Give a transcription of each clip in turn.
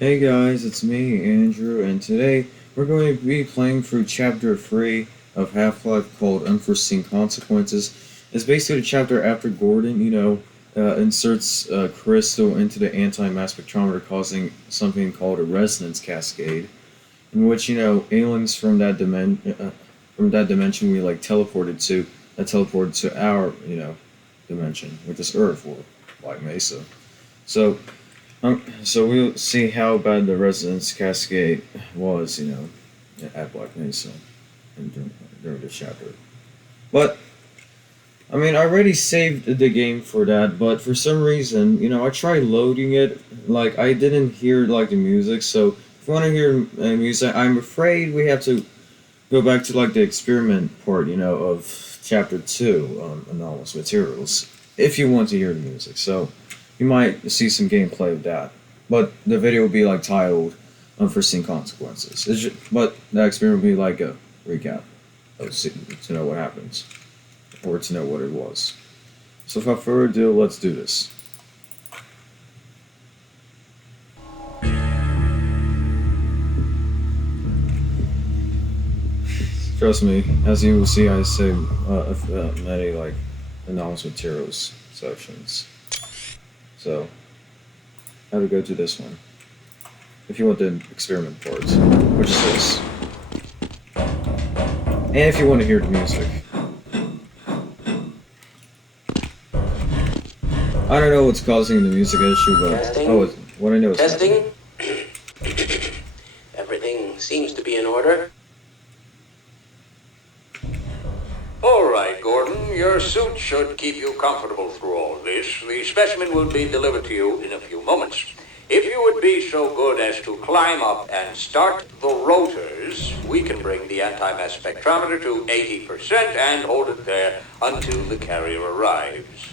Hey guys, it's me, Andrew, and today we're going to be playing through Chapter 3 of Half-Life called Unforeseen Consequences. It's basically the chapter after Gordon, inserts a crystal into the anti-mass spectrometer, causing something called a resonance cascade, in which, aliens from that dimension we, teleported to our, dimension, which is Earth, or White Mesa. So, so we'll see how bad the Resonance Cascade was, at Black Mesa during this chapter. But I already saved the game for that, but for some reason, I tried loading it, like I didn't hear the music. So if you want to hear music, I'm afraid we have to go back to the experiment part, of chapter 2, anomalous materials, if you want to hear the music. So you might see some gameplay of that. But the video will be titled Unforeseen Consequences. But the experiment will be like a recap to know what happens, or to know what it was. So without further ado, let's do this. Trust me, as you will see, I save many anomalous materials sections. So, how to go to this one? If you want the experiment parts, which is this. And if you want to hear the music. I don't know what's causing the music issue, but Testing. What I know is Testing. Everything seems to be in order. All right, Gordon. Your suit should keep you comfortable through all this. The specimen will be delivered to you in a few moments. If you would be so good as to climb up and start the rotors, we can bring the anti-mass spectrometer to 80% and hold it there until the carrier arrives.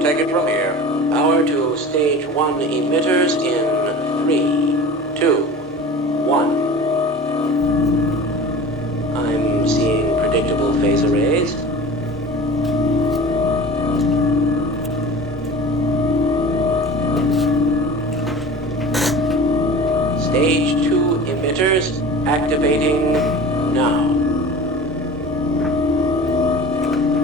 Take it from here. Power to stage 1 emitters in 3, 2, 1. I'm seeing predictable phase arrays. Stage 2 emitters activating now.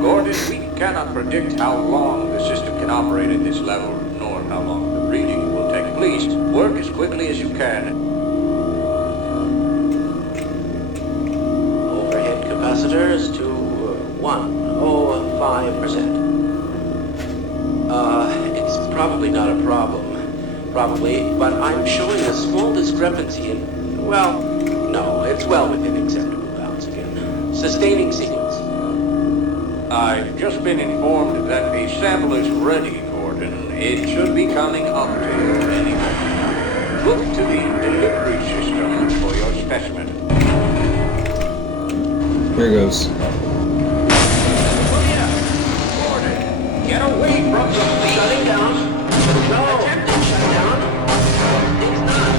Gordon, we cannot predict how long the system can operate at this level, nor how long the breeding will take. Please, work as quickly as you can. Overhead capacitors to 105%. It's probably not a problem. Probably, but I'm showing a small discrepancy in, well, no, it's well within acceptable bounds again. Sustaining sequence. I've just been informed that the sample is ready, Gordon. It should be coming up to you any moment. Look to the delivery system for your specimen. Here goes. Oh yeah! Gordon, get away from the lead! Shutting down. No! Attempting shutdown. It's not.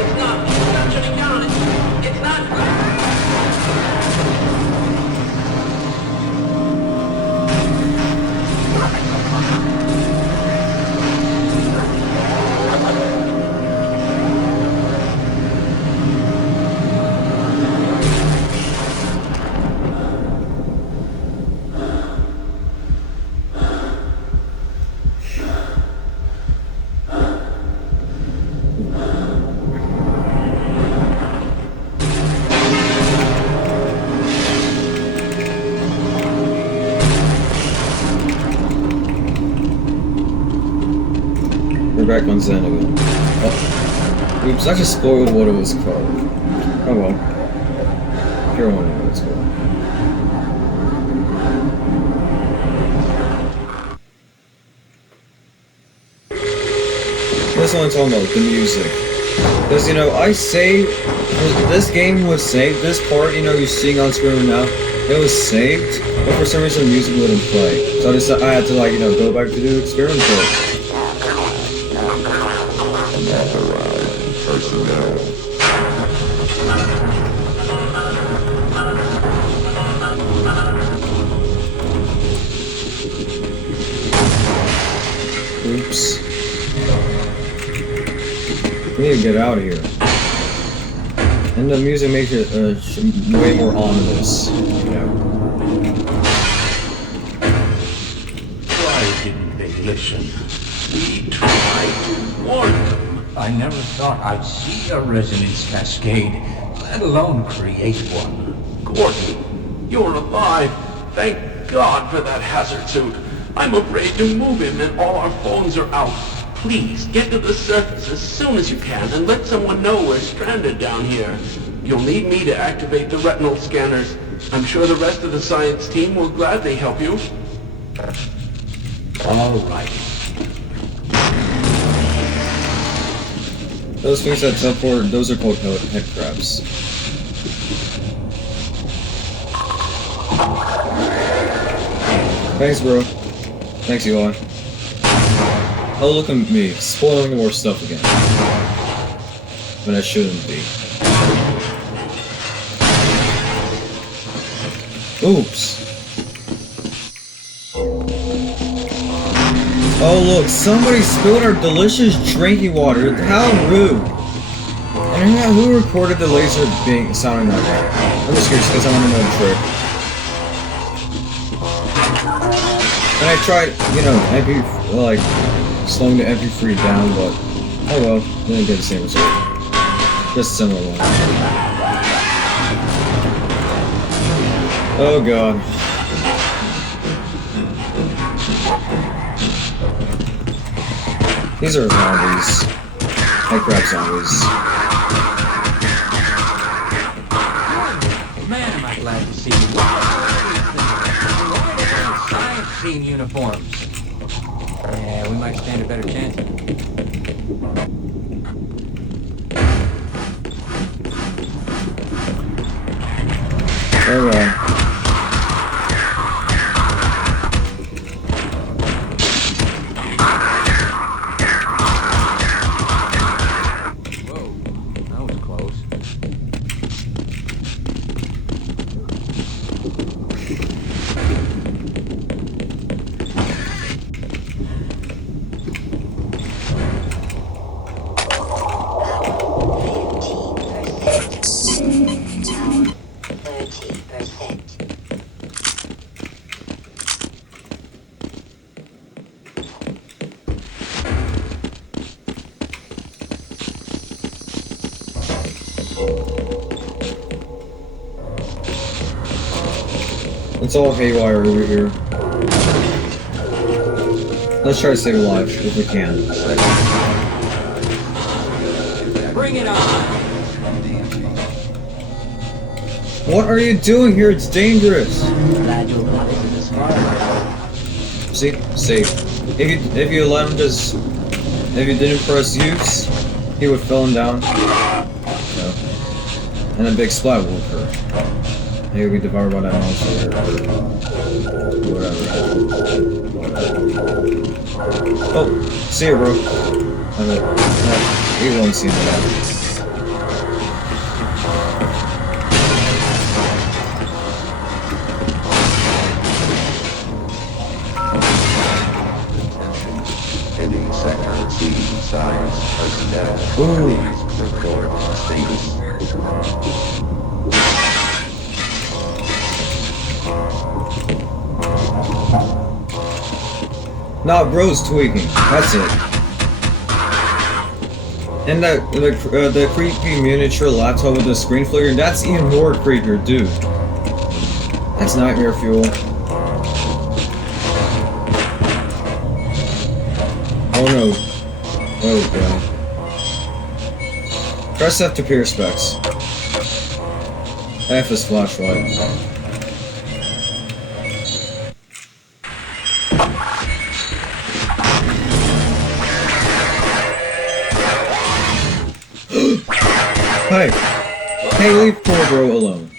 It's not. It's not shutting down. It's not. We're back on Zen again. Oh. Oops, I just spoiled what it was called. Oh well. Here I want to know what it's called. This one talking about the music. Because, I saved... This game was saved. This part, you're seeing on screen now, it was saved, but for some reason the music wouldn't play. So I had to, go back to the experiment part. Unauthorized personnel. Oops. We need to get out of here. And the music makes it way more ominous. Yeah. Why didn't they listen? We tried to warn them. I never thought I'd see a resonance cascade, let alone create one. Gordon, you're alive. Thank God for that hazard suit. I'm afraid to move him and all our phones are out. Please, get to the surface as soon as you can and let someone know we're stranded down here. You'll need me to activate the retinal scanners. I'm sure the rest of the science team will gladly help you. All right. Those things that teleport, those are called head crabs. Thanks, bro. Thanks, Eli. Oh, look at me, spoiling more stuff again. But I shouldn't be. Oops. Oh look, somebody spilled our delicious drinking water. How rude. And who recorded the laser being sounding like that? I'm just curious because I want to know the trick. And I tried, you know, MP, like, slowing the MP3 down, but oh well, didn't get the same result. Just a similar one. Oh god. These are zombies. Head crab zombies. Man, am I glad to see you. Why are those science scene uniforms? Yeah, we might stand a better chance. Oh well. It's all haywire over here. Let's try to stay alive if we can. Bring it on! What are you doing here? It's dangerous. Glad you brought it this far. See, safe. If you let him just, if you didn't press use, he would fall down. No. And a big splat will occur. He will be devoured by that monster or whatever. Oh, see you, bro. He won't see that. Any sector exceeding science personnel. Ooh. Report status. Nah, bro's tweaking. That's it. And the creepy miniature laptop with the screen flicker, that's even more creepier, dude. That's nightmare fuel. Oh no. Oh god. Press F to peer specs. F is flashlight. Hey! Hey, leave poor bro alone.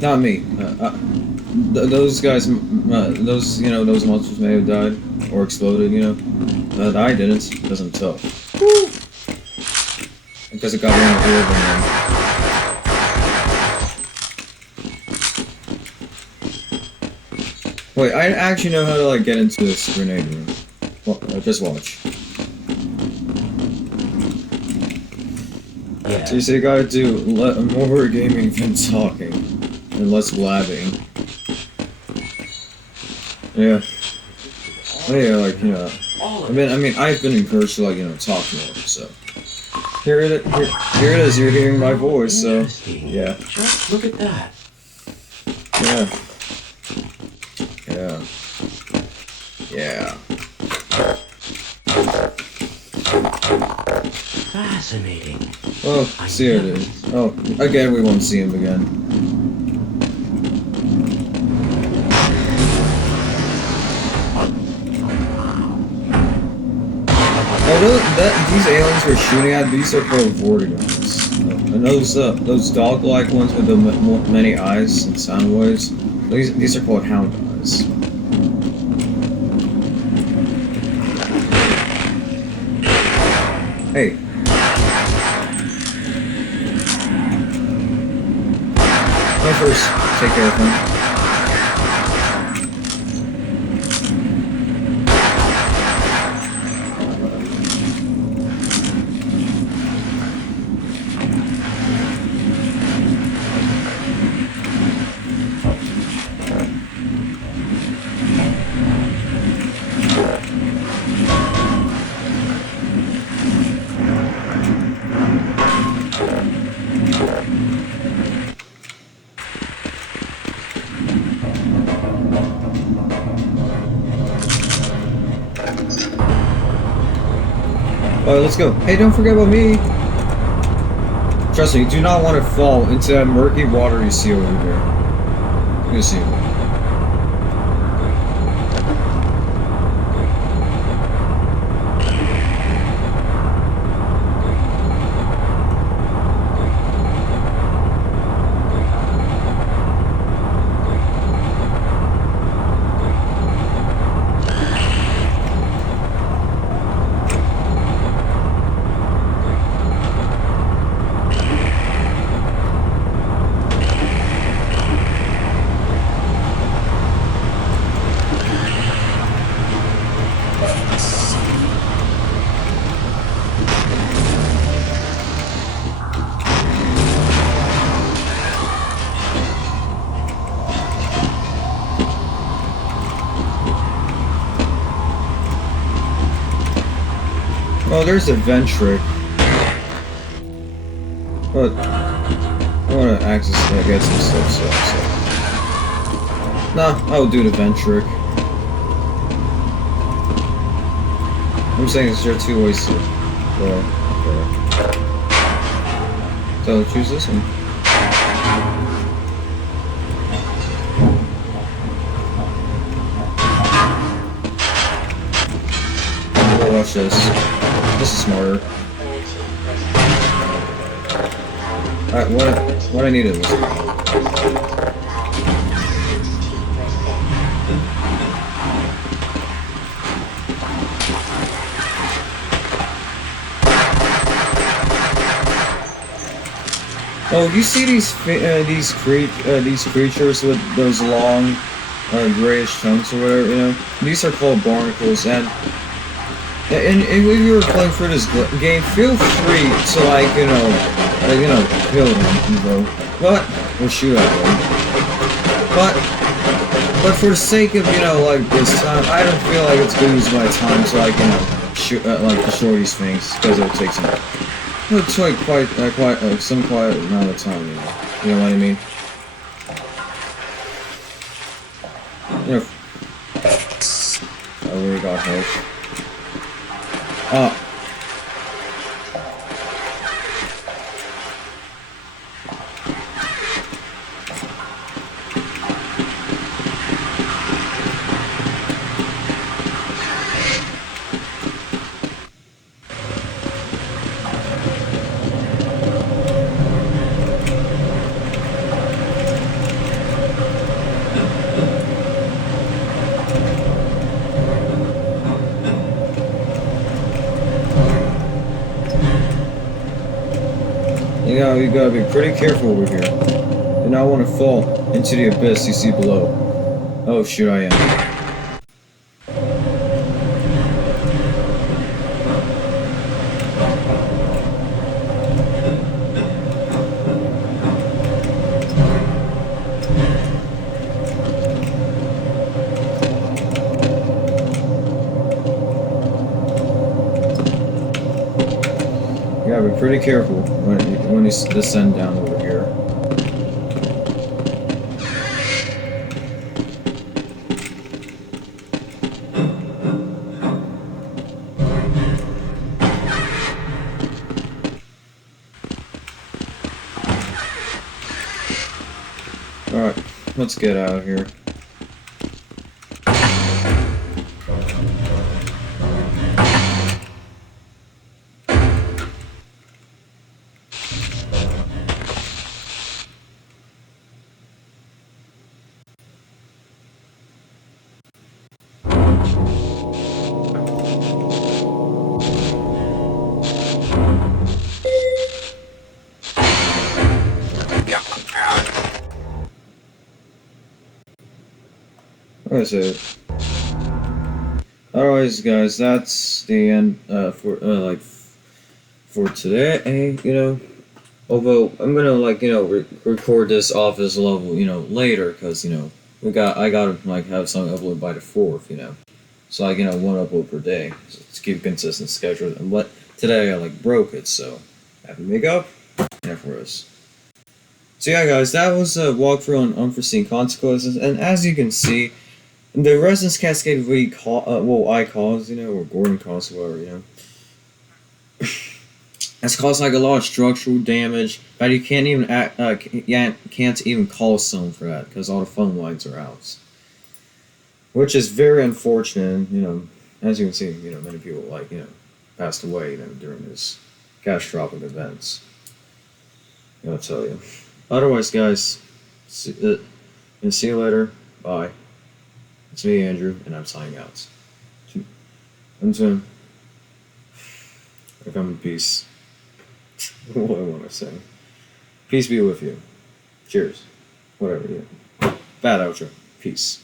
Not me. Those guys, those those monsters may have died or exploded. But I didn't because I'm tough. Woo! Because it got rid of them. Wait, I actually know how to like get into this grenade room. Well, just watch. Yeah. So you gotta do more gaming than talking, and less blabbing. Yeah. Yeah, like I mean, I've been encouraged to like talk more. So here it is. You're hearing my voice. So yeah. Just look at that. Yeah. Yeah. Yeah. Fascinating. Oh, see here it is. Oh, again, we won't see him again. Oh, these aliens we're shooting at, these are called vortigons. And those dog-like ones with the many eyes and sound waves, these are called hound eyes. Hey. Let me first take care of him. Alright, let's go. Hey, don't forget about me! Trust me, you do not want to fall into that murky water you see over there. You see. Oh, there's a vent trick. But I want to access that, get some stuff, so. Nah, I'll do the vent trick. I'm saying there are two ways to go. Okay. So choose this one. Oh, watch this. This is smarter. Alright, what I needed was. Oh, you see these creatures with those long, grayish tongues or whatever, These are called barnacles, and if you were playing through this game, feel free to kill them, or shoot at them. But for the sake of this time, I don't feel like it's gonna use my time to shoot destroy these things because it'll take some quiet amount of time. You know what I mean? I really got health. You gotta be pretty careful over here. Do not want to fall into the abyss you see below. Oh shoot, I am. You gotta be pretty careful when you descend down over here. Alright, let's get out of here. That's it. Otherwise, guys, that's the end for today. Although I'm gonna record this off this level later because I gotta have something uploaded by the 4th so one upload per day to keep a consistent schedule. And today I broke it, so I have to make up. And for us. So yeah, guys, that was a walkthrough on Unforeseen Consequences, and as you can see, the resonance cascade I caused, or Gordon caused, whatever, has caused a lot of structural damage, but you can't even can't even call someone for that because all the phone lines are out, which is very unfortunate. As you can see, many people passed away, during this catastrophic events. I'll tell you. Otherwise, guys, see you later. Bye. It's me, Andrew, and I'm signing out. Until I come in peace. What do I want to say? Peace be with you. Cheers. Whatever. Yeah. Bad outro. Peace.